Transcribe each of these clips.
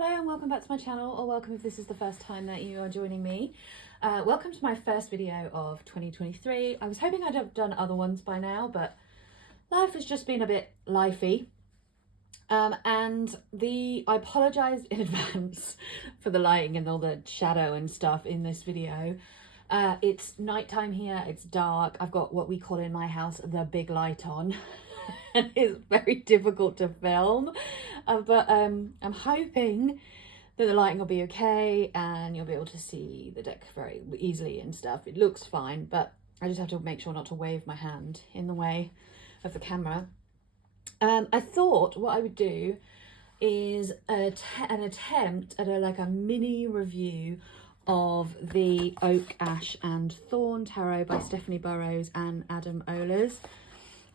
Hello and welcome back to my channel, or welcome if this is the first time that you are joining me. Welcome to my first video of 2023. I was hoping I'd have done other ones by now, but life has just been a bit lifey. I apologise in advance for the lighting and all the shadow and stuff in this video. It's nighttime here, it's dark. I've got what we call in my house the big light on. And it's very difficult to film, but I'm hoping that the lighting will be okay and you'll be able to see the deck very easily and stuff. It looks fine, but I just have to make sure not to wave my hand in the way of the camera. I thought what I would do is an attempt at a mini review of the Oak, Ash and Thorn Tarot by Stephanie Burrows and Adam Ohlers.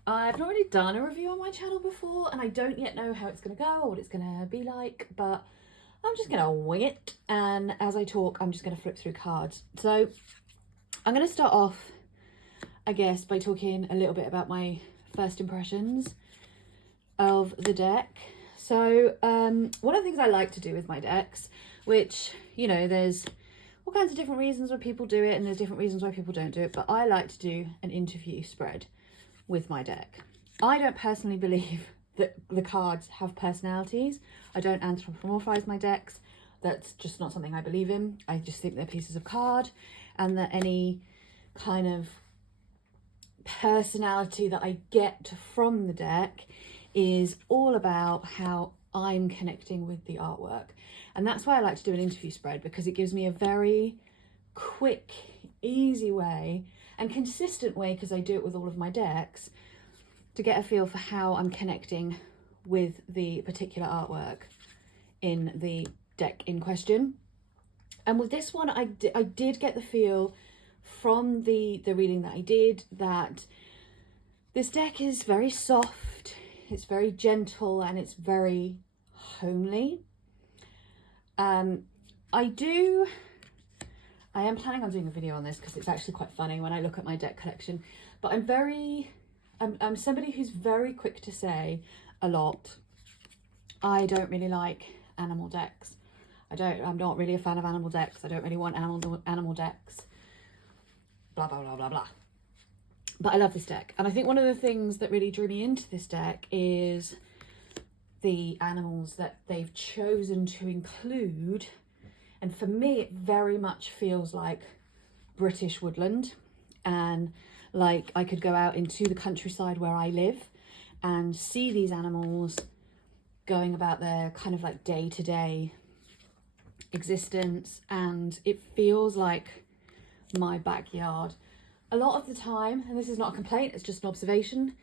I've not really done a review on my channel before, and I don't yet know how it's going to go or what it's going to be like, but I'm just going to wing it, and as I talk I'm just going to flip through cards. So I'm going to start off, I guess, by talking a little bit about my first impressions of the deck. So one of the things I like to do with my decks, which, you know, there's all kinds of different reasons why people do it and there's different reasons why people don't do it, but I like to do an interview spread with my deck. I don't personally believe that the cards have personalities. I don't anthropomorphize my decks. That's just not something I believe in. I just think they're pieces of card, and that any kind of personality that I get from the deck is all about how I'm connecting with the artwork. And that's why I like to do an interview spread, because it gives me a very quick, easy way and consistent way, because I do it with all of my decks, to get a feel for how I'm connecting with the particular artwork in the deck in question. And with this one, I did get the feel from the reading that I did that this deck is very soft, it's very gentle, and it's very homely. I am planning on doing a video on this because it's actually quite funny when I look at my deck collection, but I'm somebody who's very quick to say a lot. I don't really like animal decks. I'm not really a fan of animal decks. I don't really want animal decks. Blah, blah, blah, blah, blah. But I love this deck. And I think one of the things that really drew me into this deck is the animals that they've chosen to include. And for me, it very much feels like British woodland, and like I could go out into the countryside where I live and see these animals going about their kind of like day-to-day existence, and it feels like my backyard. A lot of the time, and this is not a complaint, it's just an observation,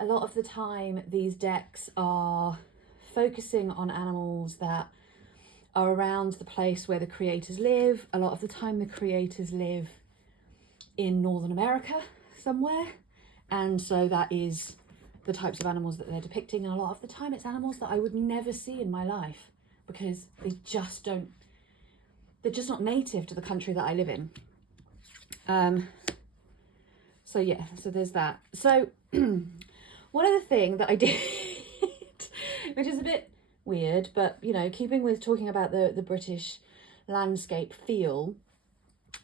a lot of the time these decks are focusing on animals that are around the place where the creators live. A lot of the time the creators live in Northern America somewhere, and so that is the types of animals that they're depicting, and a lot of the time it's animals that I would never see in my life because they're just not native to the country that I live in. So yeah, so there's that. So one other thing that I did which is a bit weird, but you know, keeping with talking about the British landscape feel,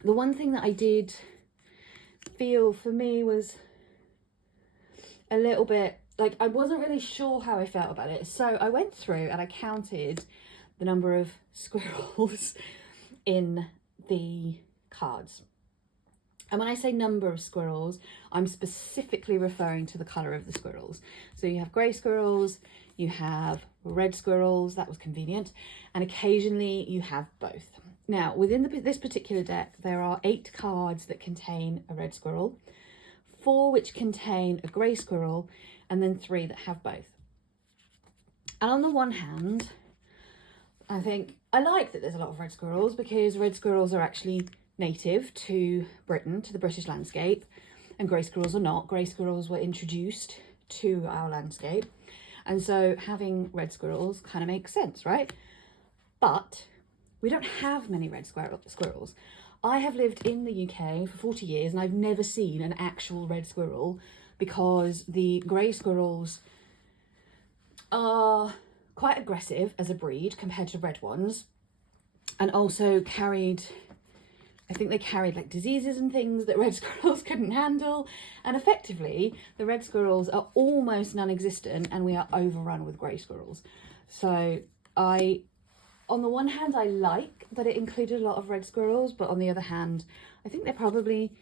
the one thing that I did feel for me was a little bit like I wasn't really sure how I felt about it. So I went through and I counted the number of squirrels in the cards. And when I say number of squirrels, I'm specifically referring to the colour of the squirrels. So you have grey squirrels, you have red squirrels, that was convenient, and occasionally you have both. Now, within this particular deck, there are 8 cards that contain a red squirrel, 4 which contain a grey squirrel, and then 3 that have both. And on the one hand, I think I like that there's a lot of red squirrels, because red squirrels are actually native to Britain, to the British landscape, and grey squirrels are not. Grey squirrels were introduced to our landscape, and so having red squirrels kind of makes sense, right? But we don't have many red squirrels. I have lived in the UK for 40 years and I've never seen an actual red squirrel, because the grey squirrels are quite aggressive as a breed compared to red ones, and also carried, I think they carried like diseases and things that red squirrels couldn't handle. And effectively, the red squirrels are almost non-existent and we are overrun with grey squirrels. So on the one hand, I like that it included a lot of red squirrels, but on the other hand, I think they're probably,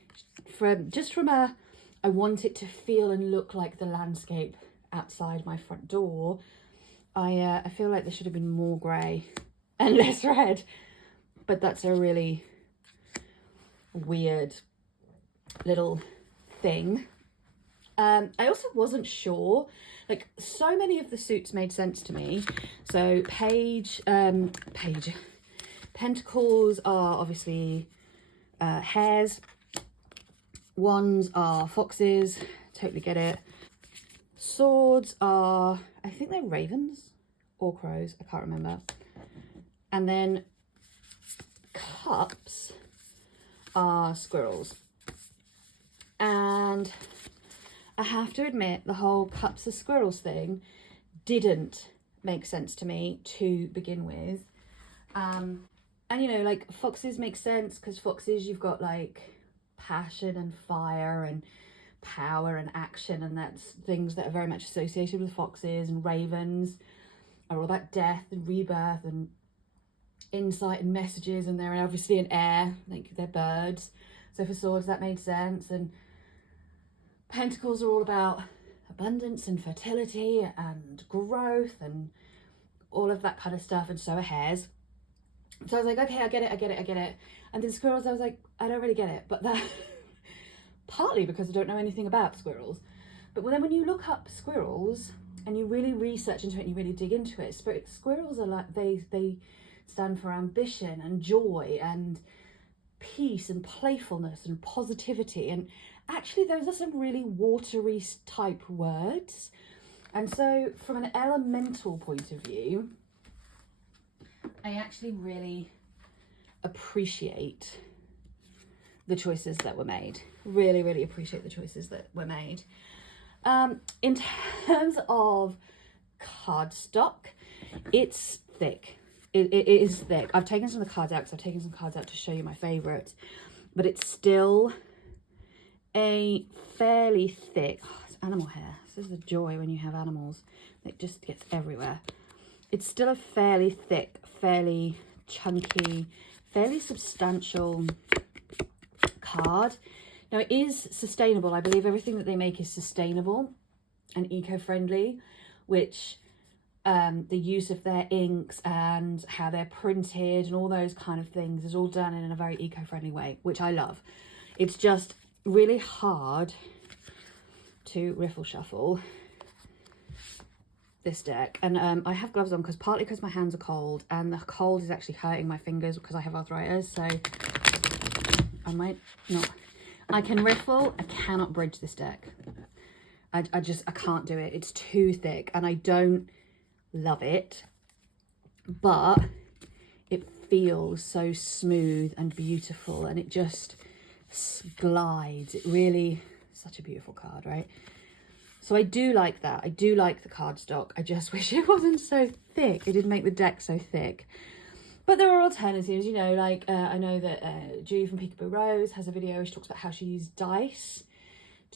I want it to feel and look like the landscape outside my front door. I feel like there should have been more grey and less red, but that's a really weird little thing. I also wasn't sure, like, so many of the suits made sense to me. So pentacles are obviously hares, wands are foxes, totally get it. Swords are, I think they're ravens or crows, I can't remember. And then cups are squirrels. And I have to admit, the whole cups are squirrels thing didn't make sense to me to begin with. And you know, like, foxes make sense because foxes, you've got like passion and fire and power and action, and that's things that are very much associated with foxes. And ravens are all about death and rebirth and insight and messages, and they're obviously in air, like they're birds. So for swords, that made sense. And pentacles are all about abundance and fertility and growth and all of that kind of stuff, and so are hares. So I was like, okay, I get it. And then squirrels, I was like, I don't really get it. But that partly because I don't know anything about squirrels. But then when you look up squirrels and you really research into it and you really dig into it, squirrels are like, they stand for ambition and joy and peace and playfulness and positivity. And actually those are some really watery type words. And so from an elemental point of view, I actually really appreciate the choices that were made. Really appreciate the choices that were made. In terms of cardstock, it's thick. It is thick. I've taken some of the cards out because I've taken some cards out to show you my favourites, but it's still a fairly thick, it's animal hair. This is the joy when you have animals. It just gets everywhere. It's still a fairly thick, fairly chunky, fairly substantial card. Now it is sustainable. I believe everything that they make is sustainable and eco-friendly, which the use of their inks and how they're printed and all those kind of things is all done in a very eco-friendly way, which I love. It's just really hard to riffle shuffle this deck, and I have gloves on partly because my hands are cold, and the cold is actually hurting my fingers because I have arthritis, so I might not. I can riffle, I cannot bridge this deck. I can't do it. It's too thick and I don't love it, but it feels so smooth and beautiful, and it just glides. It really, such a beautiful card, right? So I do like that. I do like the cardstock. I just wish it wasn't so thick. It did make the deck so thick. But there are alternatives, you know, like I know that Julie from Peekaboo Rose has a video where she talks about how she used dice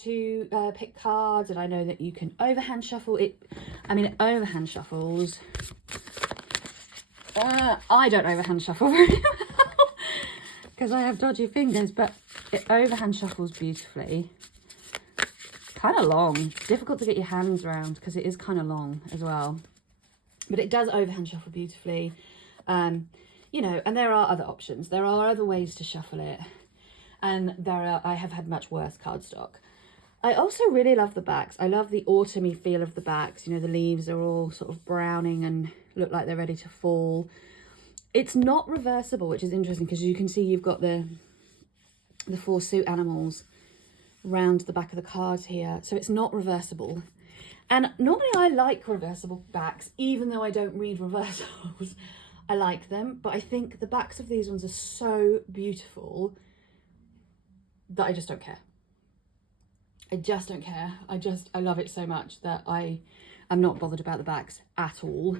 to pick cards, and I know that you can overhand shuffle it. I mean, it overhand shuffles. I don't overhand shuffle very well because I have dodgy fingers, but it overhand shuffles beautifully. Kind of long, difficult to get your hands around because it is kind of long as well, but it does overhand shuffle beautifully. You know, and there are other options. There are other ways to shuffle it, and I have had much worse cardstock. I also really love the backs. I love the autumny feel of the backs. You know, the leaves are all sort of browning and look like they're ready to fall. It's not reversible, which is interesting because you can see you've got the 4 suit animals round the back of the cards here, so it's not reversible. And normally I like reversible backs, even though I don't read reversals. I like them, but I think the backs of these ones are so beautiful that I just don't care. I just don't care. I love it so much that I am not bothered about the backs at all.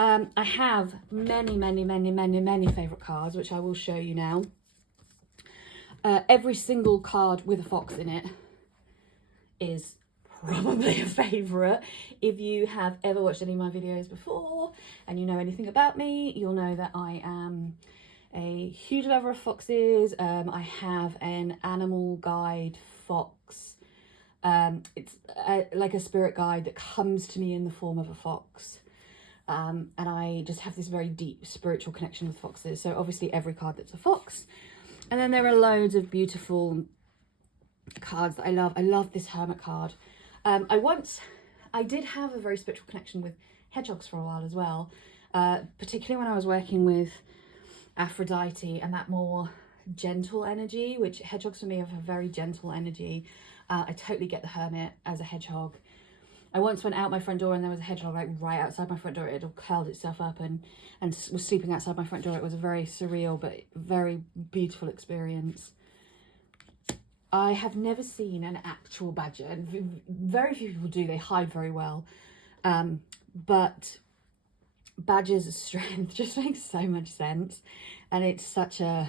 I have many favourite cards, which I will show you now. Every single card with a fox in it is probably a favourite. If you have ever watched any of my videos before and you know anything about me, you'll know that I am a huge lover of foxes. I have an animal guide fox. It's like a spirit guide that comes to me in the form of a fox. And I just have this very deep spiritual connection with foxes. So obviously every card that's a fox. And then there are loads of beautiful cards that I love. I love this hermit card. I did have a very spiritual connection with hedgehogs for a while as well. Particularly when I was working with Aphrodite and that more gentle energy, which hedgehogs for me have a very gentle energy. I totally get the hermit as a hedgehog. I once went out my front door and there was a hedgehog like right outside my front door. It had curled itself up and was sleeping outside my front door. It was a very surreal but very beautiful experience. I have never seen an actual badger. Very few people do. They hide very well. But badger's strength just makes so much sense. And it's such a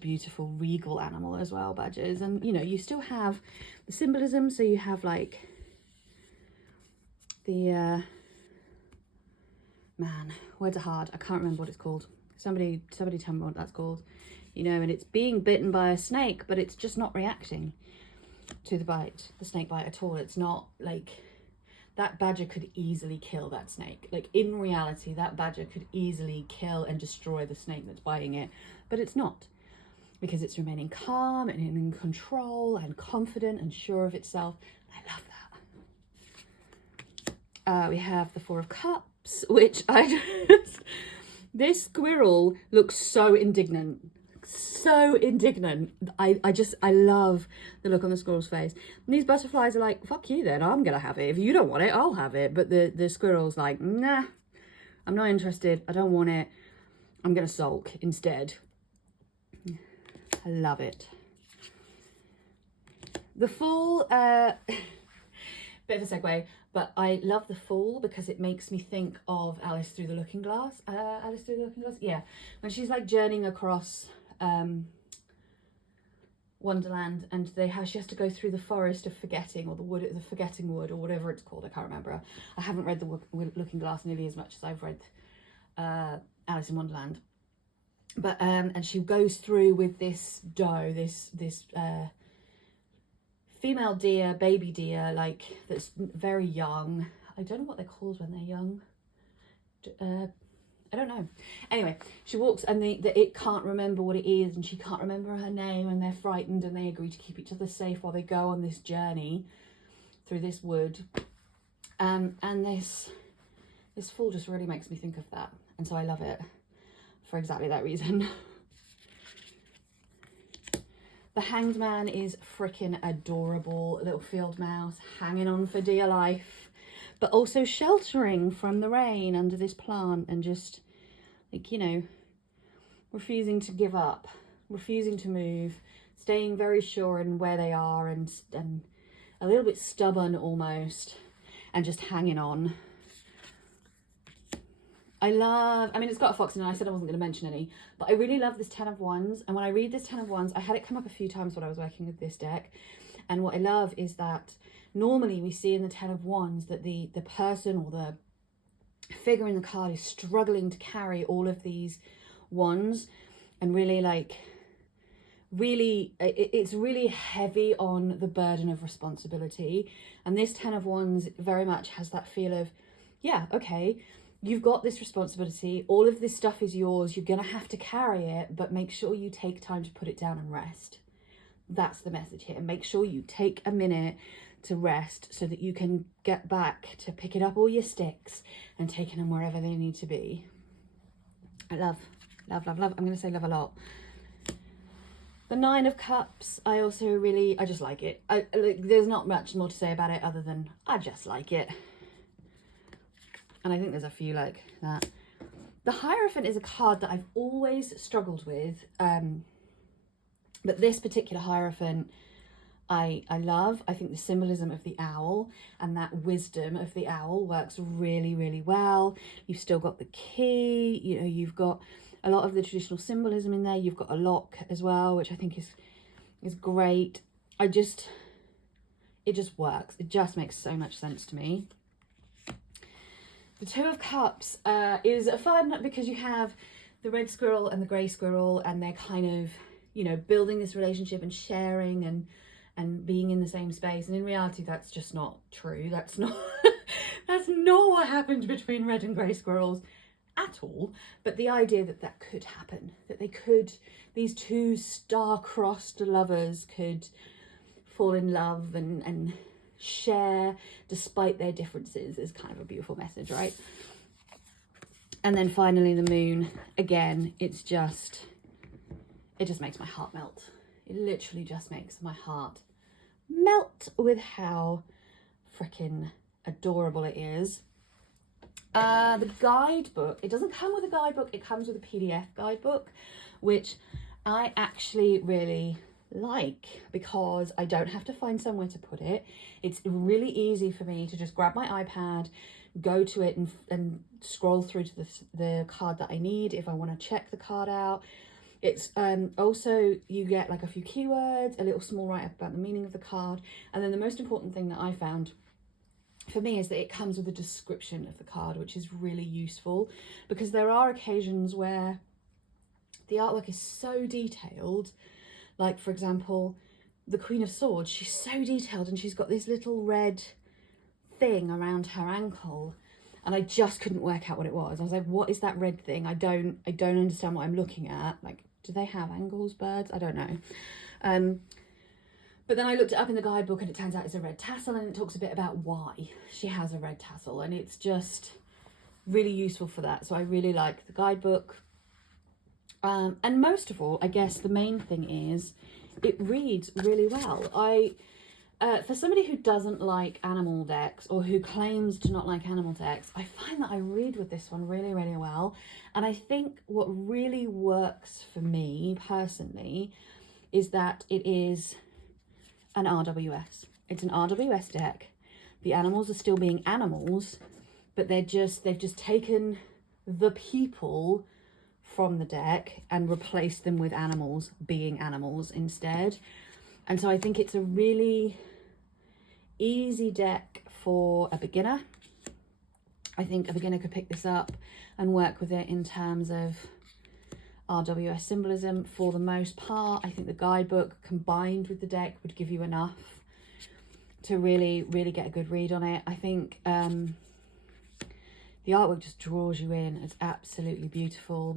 beautiful regal animal as well, badgers. And, you know, you still have the symbolism. So you have like the man, words are hard, I can't remember what it's called. Somebody tell me what that's called. You know, and it's being bitten by a snake, but it's just not reacting to the snake bite at all. It's not like that badger could easily kill that snake. Like in reality, that badger could easily kill and destroy the snake that's biting it, but it's not, because it's remaining calm and in control and confident and sure of itself. I love that. We have the Four of Cups, which this squirrel looks so indignant. So indignant. I love the look on the squirrel's face. And these butterflies are like, fuck you then, I'm gonna have it. If you don't want it, I'll have it. But the squirrel's like, nah, I'm not interested. I don't want it. I'm gonna sulk instead. I love it. The Fool, bit of a segue, but I love the Fool because it makes me think of Alice Through the Looking Glass. Alice Through the Looking Glass? Yeah. When she's like journeying across Wonderland and she has to go through the forest of forgetting, or the forgetting wood, or whatever it's called. I can't remember. I haven't read the Looking Glass nearly as much as I've read Alice in Wonderland. But and she goes through with this doe, this female deer, baby deer, like that's very young. I don't know what they're called when they're young. I don't know. Anyway, she walks and it can't remember what it is, and she can't remember her name, and they're frightened, and they agree to keep each other safe while they go on this journey through this wood. And this Fool just really makes me think of that, and so I love it for exactly that reason. The Hanged Man is freaking adorable. Little field mouse hanging on for dear life, but also sheltering from the rain under this plant and just like, you know, refusing to give up, refusing to move, staying very sure in where they are and a little bit stubborn almost, and just hanging on. I mean, it's got a fox in it. I said I wasn't going to mention any, but I really love this 10 of Wands. And when I read this 10 of Wands, I had it come up a few times when I was working with this deck. And what I love is that normally we see in the 10 of Wands that the person or the figure in the card is struggling to carry all of these wands, and really it's really heavy on the burden of responsibility. And this 10 of Wands very much has that feel of, yeah, okay, you've got this responsibility, all of this stuff is yours, you're gonna have to carry it, but make sure you take time to put it down and rest. That's the message here. Make sure you take a minute to rest so that you can get back to picking up all your sticks and taking them wherever they need to be. I love. I'm gonna say love a lot. The 9 of Cups, I just like it. There's not much more to say about it other than I just like it. And I think there's a few like that. The Hierophant is a card that I've always struggled with. But this particular Hierophant, I love. I think the symbolism of the owl and that wisdom of the owl works really, really well. You've still got the key, you know, you've got a lot of the traditional symbolism in there. You've got a lock as well, which I think is great. It just works. It just makes so much sense to me. The Two of Cups is fun because you have the red squirrel and the grey squirrel, and they're kind of, you know, building this relationship and sharing and being in the same space. And in reality, that's just not true. That's not that's not what happened between red and grey squirrels at all. But the idea that that could happen, that these two star-crossed lovers could fall in love and share despite their differences is kind of a beautiful message, right? And then finally the moon, again, it just makes my heart melt. It literally just makes my heart melt with how freaking adorable it is. The guidebook, it doesn't come with a guidebook, it comes with a PDF guidebook, which I actually really like because I don't have to find somewhere to put it. It's really easy for me to just grab my iPad, go to it and scroll through to the card that I need if I want to check the card out. It's also, you get like a few keywords, a little small write-up about the meaning of the card, and then the most important thing that I found for me is that it comes with a description of the card, which is really useful because there are occasions where the artwork is so detailed. Like, for example, the Queen of Swords, she's so detailed and she's got this little red thing around her ankle, and I just couldn't work out what it was. I was like, what is that red thing? I don't understand what I'm looking at. Like, do they have angles, birds? I don't know. But then I looked it up in the guidebook and it turns out it's a red tassel, and it talks a bit about why she has a red tassel, and it's just really useful for that. So I really like the guidebook. And most of all, I guess the main thing is it reads really well. For somebody who doesn't like animal decks or who claims to not like animal decks, I find that I read with this one really, really well. And I think what really works for me personally is that it is an RWS. It's an RWS deck. The animals are still being animals, but they've just taken the people from the deck and replace them with animals being animals instead. And so I think it's a really easy deck for a beginner. I think a beginner could pick this up and work with it in terms of RWS symbolism for the most part. I think the guidebook combined with the deck would give you enough to really, really get a good read on it. I think the artwork just draws you in. It's absolutely beautiful.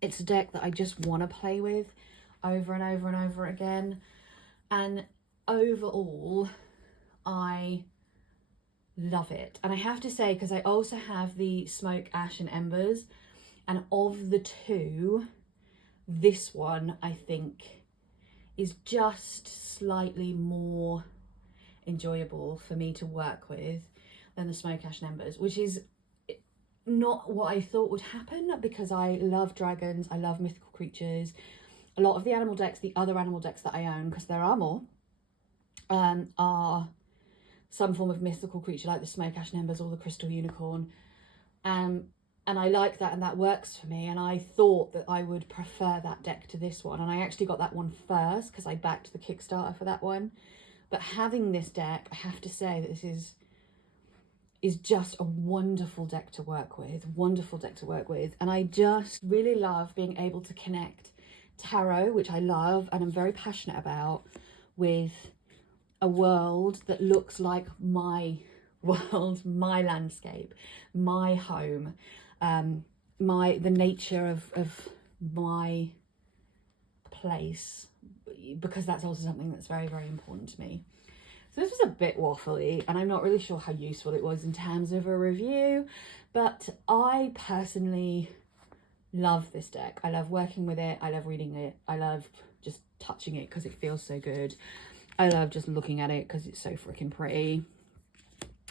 It's a deck that I just want to play with over and over and over again. And overall, I love it. And I have to say, because I also have the Smoke, Ash and Embers, and of the two, this one I think is just slightly more enjoyable for me to work with than the Smoke, Ash and Embers, which is not what I thought would happen because I love dragons, I love mythical creatures. A lot of the animal decks, the other animal decks that I own, because there are more, are some form of mythical creature like the Smoke, Ash and Embers or the Crystal Unicorn. And I like that, and that works for me, and I thought that I would prefer that deck to this one, and I actually got that one first because I backed the Kickstarter for that one. But having this deck, I have to say that this is just a wonderful deck to work with, and I just really love being able to connect tarot, which I love and I'm very passionate about, with a world that looks like my world, my landscape, my home, the nature of my place, because that's also something that's very, very important to me. So this was a bit waffly, and I'm not really sure how useful it was in terms of a review, but I personally love this deck. I love working with it, I love reading it, I love just touching it because it feels so good. I love just looking at it because it's so freaking pretty.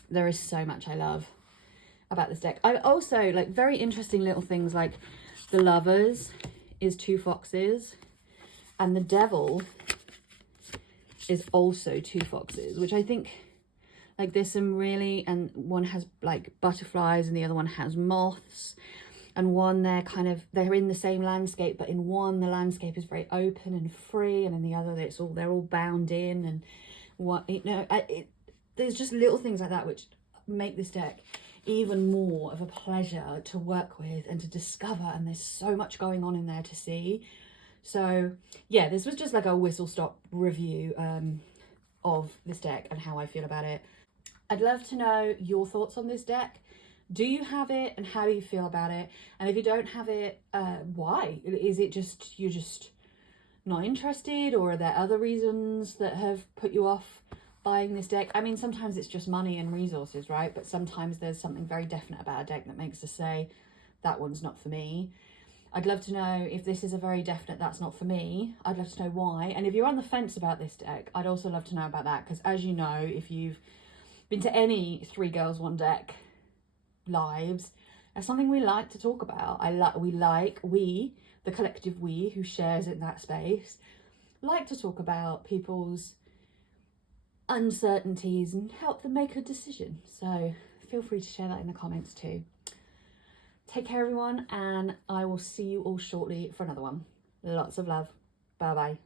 There is so much I love about this deck. I also like very interesting little things like the Lovers is 2 foxes, and the Devil is also two foxes, which I think, like, there's some really, and one has like butterflies and the other one has moths, and one they're in the same landscape, but in one the landscape is very open and free, and in the other they're all bound in, and what, you know, there's just little things like that which make this deck even more of a pleasure to work with and to discover, and there's so much going on in there to see. So yeah, this was just like a whistle stop review of this deck and how I feel about it. I'd love to know your thoughts on this deck. Do you have it, and how do you feel about it? And if you don't have it, why? Is it just you're just not interested, or are there other reasons that have put you off buying this deck? I mean, sometimes it's just money and resources, right? But sometimes there's something very definite about a deck that makes us say, that one's not for me. I'd love to know if this is a very definite that's not for me. I'd love to know why. And if you're on the fence about this deck, I'd also love to know about that, because as you know, if you've been to any 3 Girls 1 Deck lives, that's something we like to talk about. We, the collective we who shares in that space, like to talk about people's uncertainties and help them make a decision. So feel free to share that in the comments too. Take care, everyone, and I will see you all shortly for another one. Lots of love. Bye bye.